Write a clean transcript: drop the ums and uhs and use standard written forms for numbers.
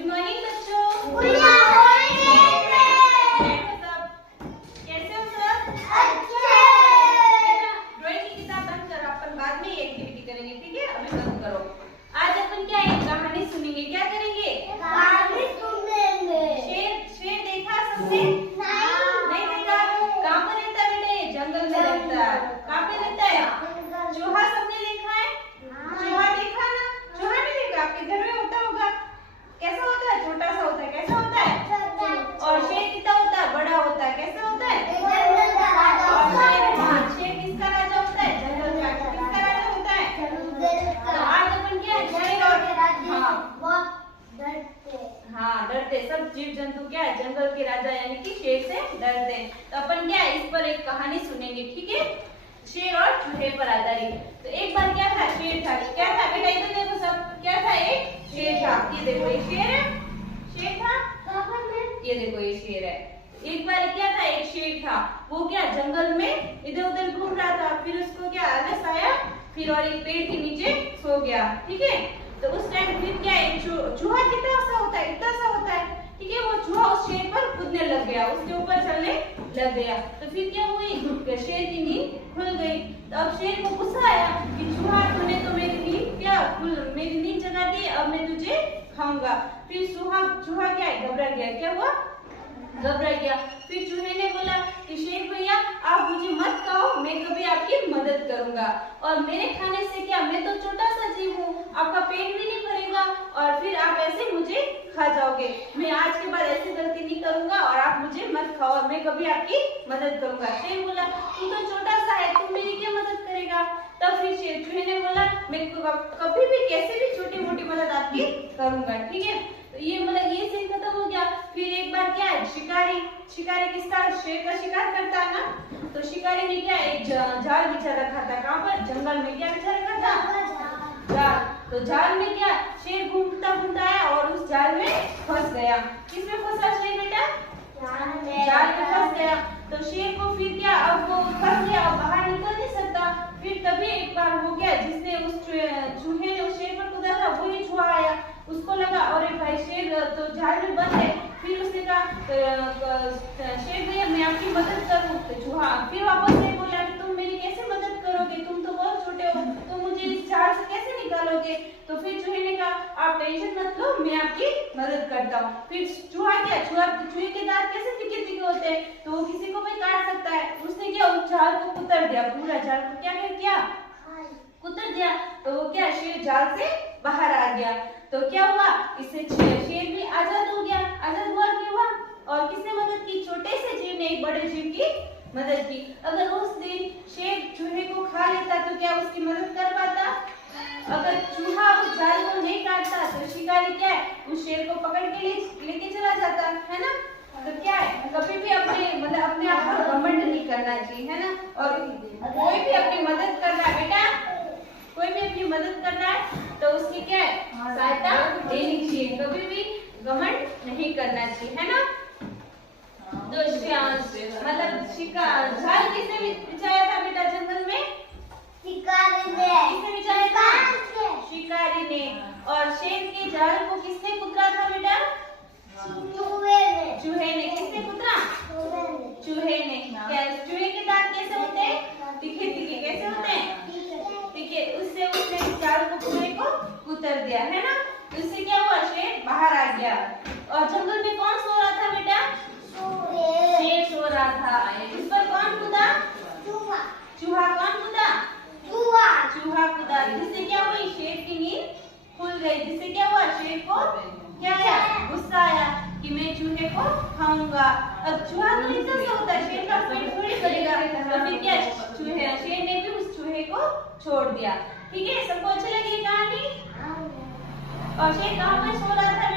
Good morning बच्चों। Good morning. सब कैसे हो सब? अच्छे। ड्राइंग की किताब बंद करो, अपन बाद में ये एक्टिविटी करेंगे, ठीक है? अभी बंद करो। आज अपन क्या एक कहानी सुनेंगे। क्या करेंगे? कहानी सुनेंगे। शेर देखा सबने? नहीं देखा। कहाँ पर रहता है बेटा? ये जंगल में रहता है। कहाँ पे रहता है? चूहा सबने देखा है? चूहा देखा ना? चूहा नहीं देखा? आपके घर में होता होगा। कैसा होता है? छोटा सा होता है। कैसा होता है? और शेर कितना होता है? बड़ा होता है। कैसा होता है? हाँ, शेर किसका राजा होता है? जंगल का। किसका राजा होता है? तो आज अपन क्या है? शेर और हाँ डरते। सब जीव जंतु क्या है? जंगल के राजा यानी कि शेर से डरते हैं। तो अपन क्या है? इस पर एक कहानी सुनेंगे, ठीक है? शेर और चूहे पर आधारित। तो एक बार क्या था? शेर था। क्या था बेटा? इधर देखो सब। क्या था? एक शेर था। ये देखो ये शेर है। शेर था। ये देखो ये शेर है। एक बार क्या था? एक शेर था। वो क्या जंगल में इधर उधर घूम रहा था। फिर उसको क्या आलस आया, फिर और एक पेड़ के नीचे सो गया, ठीक है? तो उस टाइम फिर क्या है? चूहा कितना सा होता है? इतना सा होता है, ठीक है? वो चूहा उस शेर पर कूदने लग गया, उसके ऊपर चलने लग गया। तो फिर क्या हुई? शेर की नींद खुल गई। तो अब शेर को गुस्सा आया कि चूहा तूने तो मेरी नींद मेरी नींद जगा दी, अब मैं तुझे खाऊंगा। फिर चूहा क्या है? घबरा गया। क्या हुआ? घबरा गया। फिर चूहे ने बोला कि शेर भैया आप मुझे मत खाओ, मैं कभी आपकी मदद करूंगा। और मेरे खाने से क्या, मैं तो छोटा सा जीव हूँ, आपका पेट भी नहीं भरेगा और फिर आप ऐसे मुझे खा जाओगे। मैं आज के बाद ऐसी गलती नहीं करूंगा और आप मुझे मत खाओ और मैं कभी आपकी मदद करूंगा। शेर बोला तू तो छोटा सा है, तू मेरी क्या मदद करेगा? तब फिर चूहे ने बोला मैं कभी भी कैसे भी छोटी मोटी मदद आपकी करूंगा, ठीक है? तो ये मतलब ये सीन खत्म हो गया। फिर एक बार क्या है? शिकारी किसका? शेर का शिकार करता है ना। तो शिकारी ने क्या एक जाल बिछा रखा था। कहाँ पर? जंगल में। क्या बिछा रखा था? जाल। तो जाल में क्या शेर घूमता घूमता आया और उस जाल में फंस गया। किसमें फंसा शेर बेटा? जाल में फंस गया। तो शेर को फिर क्या, अब वो फंस गया, अब बाहर निकल नहीं सकता। फिर तभी एक बार हो गया जिसने उस चूहे ने उस शेर पर कूदा था, वही चूहा आया। उसको लगा अरे भाई शेर तो जाल में बंद है। फिर उसने कहा शेर भैया मैं आपकी मदद करूं। तो चूहा फिर वापस से बोला कि तुम मेरी कैसे मदद करोगे, तुम तो बहुत छोटे हो, तुम मुझे इस जाल से कैसे निकालोगे? तो फिर चूहे ने कहा आप टेंशन मत लो, मैं आपकी मदद करता हूँ। फिर चूहे के दांत कैसे तीखे तीखे होते हैं, तो वो किसी को भी काट सकता है। उसने क्या उस जाल को कुतर दिया, पूरा जाल को क्या किया? कुतर दिया। तो वो क्या शेर जाल से बाहर आ गया। तो क्या हुआ? इससे शेर भी आजाद हो गया। आजाद हुआ क्यों हुआ? और किसने मदद की? छोटे से जीव ने एक बड़े जीव की मदद की। अगर उस दिन शेर चूहे को खा लेता तो क्या उसकी मदद कर पाता? अगर चूहा उस जाल को नहीं काटता तो शिकारी क्या है? उस शेर को पकड़ के लेके चला जाता, है ना? तो क्या है? कभी भी अपने आप पर घमंड नहीं करना चाहिए, है ना? और कोई भी अपनी मदद कर रहा है बेटा, कोई भी अपनी मदद कर रहा है तो उसकी क्या है? सहायता देनी चाहिए, कभी भी घमंड नहीं करना चाहिए, है ना? तो मतलब जाल किसने बिछाया था बेटा जंगल में? शिकारी ने। किसने बिछाया था? शिकारी ने। और शेर के जाल को किसने कुतरा था बेटा? चूहे ने। किसने कुतरा? चूहे ने। क्या चूहे के दांत कैसे होते हैं? तीखे तीखे। कैसे होते हैं? ठीक है, उससे उसने जाल को पूरे को कुतर दिया, है ना? उससे क्या हुआ? शेर बाहर आ गया। और जंगल में कौन सो रहा था बेटा? शेर सो रहा था। इस पर कौन कूदा? चूहा। कौन कूदा? चूहा कूदा। जिससे क्या हुई? शेर की नींद खुल गई। जिससे क्या हुआ? शेर को क्या आया? गुस्सा आया कि मैं चूहे को खाऊंगा। अब चूहा तो इतना सा होता है, शेर का पेट थोड़ी भरेगा। तो फिर क्या शेर ने भी उस चूहे को छोड़ दिया, ठीक है? सबको अच्छी लगी कहानी? और शेर कहाँ पर सो रहा था?